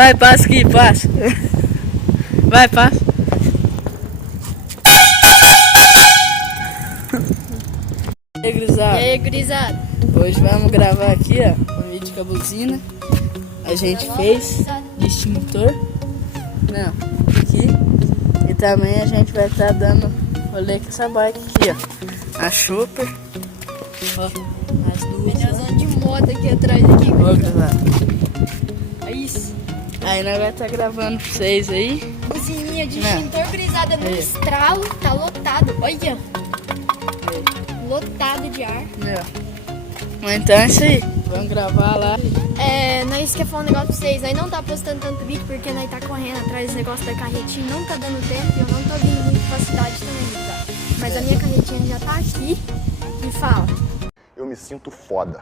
Vai, passa aqui, passa. Vai, passa. E aí, gurizada? E aí, gurizada? Hoje vamos gravar aqui, ó, um vídeo com a buzina. A gente fez de extintor. Não, aqui. E também a gente vai estar dando rolê com essa bike aqui, ó. A Super. Ó, as duas. Pneuzão de moto aqui atrás aqui. Ó, gurizada. É isso. Aí nós vamos estar gravando pra vocês aí. Buzininha de Não. extintor, gurizada, no Aí. estralo. Tá lotado. Olha. Lotado de ar. Mas então é isso aí. Vamos gravar lá. Nós quer falar um negócio pra vocês. Nós não tá postando tanto vídeo porque nós tá correndo atrás desse negócio da carretinha. Não tá dando tempo e eu não tô vindo muito pra cidade também, tá? Mas a minha carretinha já tá aqui. E fala. Eu me sinto foda.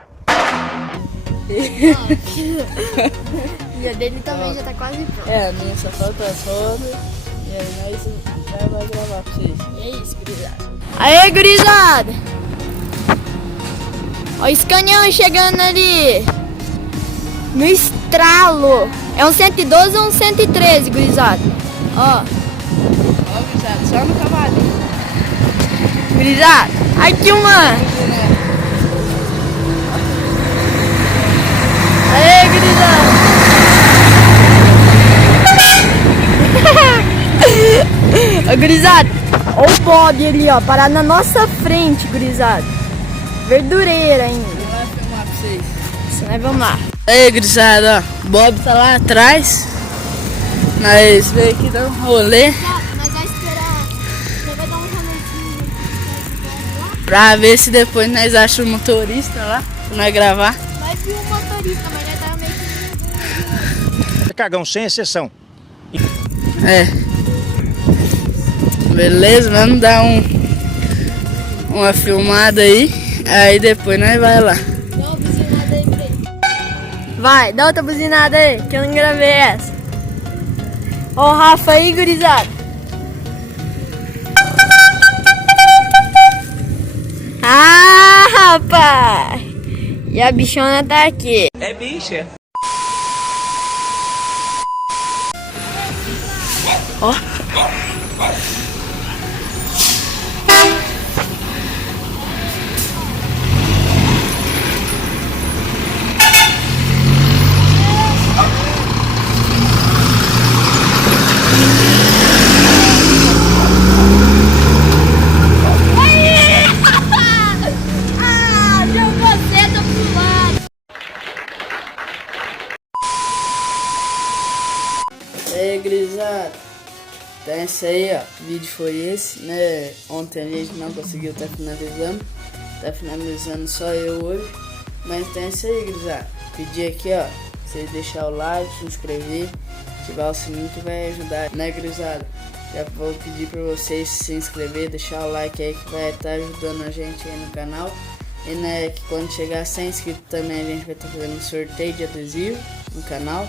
E a dele também já tá quase pronto. A minha só falta toda. E aí nós já vai gravar pra vocês. E é isso, gurizada. Aê, gurizada! Ó, esse canhão chegando ali. No estralo. É um 112 ou um 113, gurizada? Ó. Ó, gurizada, só no cavalinho. Gurizada, aqui uma. Aê, gurizada. Ô, gurizada, ó o Bob ali, ó, parado na nossa frente, gurizada. Verdureira ainda. Vamos lá filmar pra vocês. Nós vamos lá. Aí, gurizada, ó. Bob tá lá atrás. Nós veio aqui dar um rolê Nós vamos esperar. Você vai dar um rolezinho lá. pra ver se depois nós achamos o motorista lá pra nós gravar. Vai vir um motorista, mas já tá meio que... Cagão, sem exceção. É. Beleza, vamos dar uma filmada aí. Aí depois nós vai lá. Dá uma buzinada aí pra ele. Vai, dá outra buzinada aí, que eu não gravei essa. Ó o Rafa aí, gurizada. Ah, rapaz! E a bichona tá aqui. É bicha. Ó. Ah, jogou cedo pro lado. E aí, gurizada. Então é isso aí, ó. O vídeo foi esse, né? Ontem a gente não conseguiu estar finalizando. Tá finalizando só eu hoje. Mas então é isso aí, gurizada. Pedir aqui, ó, vocês deixar o like, se inscrever, ativar o sininho que vai ajudar, né, gurizada? Já vou pedir pra vocês se inscrever, deixar o like aí que vai estar ajudando a gente aí no canal. E né, que quando chegar 100 inscritos também a gente vai estar fazendo um sorteio de adesivo no canal.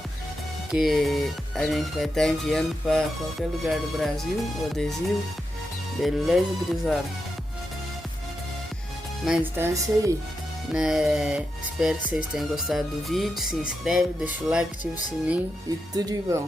Que a gente vai estar enviando para qualquer lugar do Brasil o adesivo. Beleza, gurizada? Mas então é isso aí, né? Espero que vocês tenham gostado do vídeo. Se inscreve, deixa o like, ativa o sininho e tudo de bom.